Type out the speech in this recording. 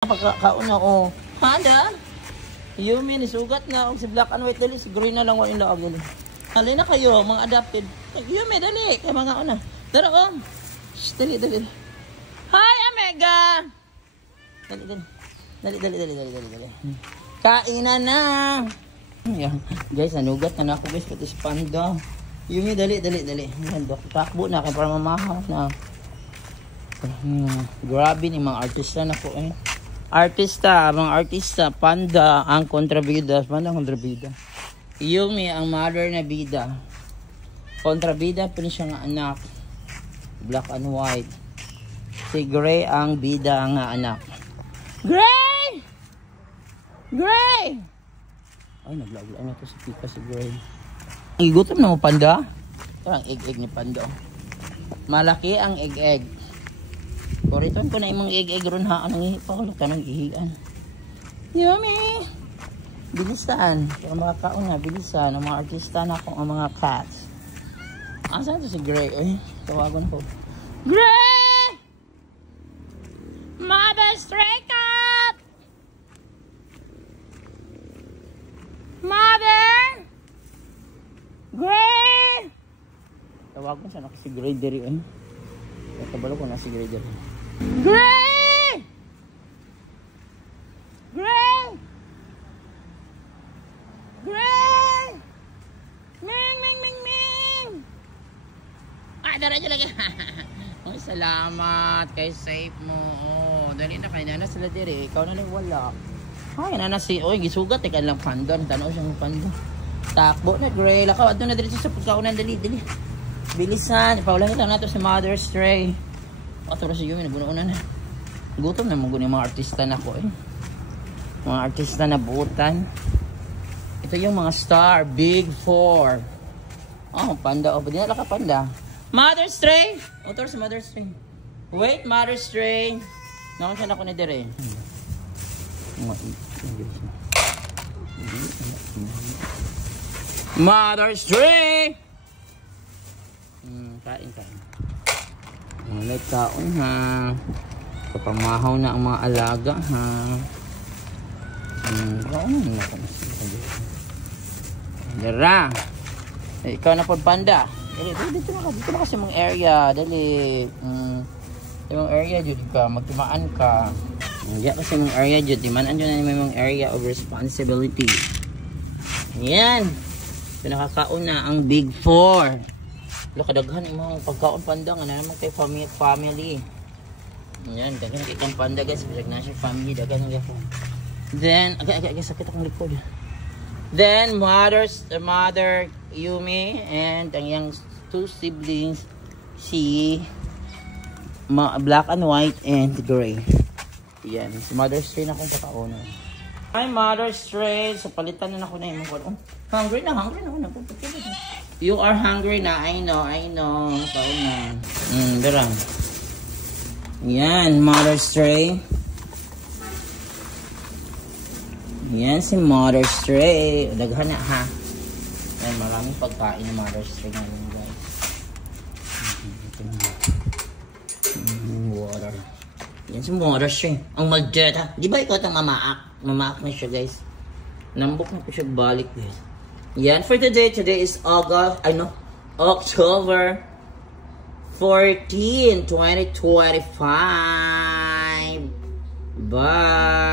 Pagkakauna o handa Yumi ni sugat na og si black and white dali si green na lang wa ila og dali. Halin na kayo mga adapted. Yumi dali kay mga una. Dara dali. Hi Omega. Dali. Kainan na. Yan. Guys, anugat na ako guys pati panda. Yumi dali. Yan dok takbo na kay para mamahaw na. Grabe ni mga artista na ko eh. Mga artista, panda ang kontrabida. Yumi ang mother na bida. Kontrabida pa siya nga anak. Black and white. Si Gray ang bida nga anak. Gray! Ay, naglag na ito si Pika si Gray. Igutom na mo panda? Ito ang egg ni panda. Malaki ang egg. Koriton ko na imong egg ron ha. Anong ihipakulok ka ng ihian. Yummy! Bilisan. Kaya makakaon na, bilisan. Ang mga artista na akong mga cats. Saan ito si Gray? Tawagon ko. Gray! Mother stray cat! Mother! Gray! Tawagon saan ako si Gray diri kabalo ko na si Gray diri. Gray! Ming! Dara lagi. Oh, salamat kay safe mo. Dali na kay na sila diri. Ikaw na lang wala. Ay, na si gisugat kan lang panda, tanaw siyang panda. Takbo na Gray. Lakaw adto na diri sa pagkaunan dali. Bilisan, paulahin lang nato si Mother Stray. Aturo si Yumi, nabunuunan na. Gutom na mga mga artista na ko Mga artista na buutan. Ito yung mga star, Big Four. Panda. Pwede na ka panda. Mother Stray! Aturo si Mother Stray. Wait, Mother Stray. Naon siya na ko na dire. Mother Stray! Kain. Malay kaon ha. Kapamahaw na ang mga alaga ha. Dara. Ikaw na pod panda. Dito na kasi mong area. Dali. Yung area dyan ka. Magtimaan ka. Diyan kasi mong area dyan. Timanan dyan na may mong area of responsibility. Ayan. So nakakaon na ang Big Four. Kadaghan yung mga pagkaon panda nga naman kay family. Yan, daghan kay panda guys, bisag na siya family, daghan nga po. Then, agay sakit akong likod. Then mother Yumi and ang yang two siblings si Black and White and Gray. Yan, si Mother Stray na akong pagkaon. Hi Mother Stray, so palitan na ako na yung mga hungry na. You are hungry na, I know. Kaon na. Darang. Yan, Mother Stray. Yan si Mother Stray. Daghan na ha. Yan, maraming pagkain ng Mother Stray ngayon guys. Water. Yan si Mother Stray. Ang maljeta. Di ba ikaw itong mamaak? Mamaak na siya guys. Nambok na po siya balik guys. Yan for today. Today is October 14, 2025. Bye.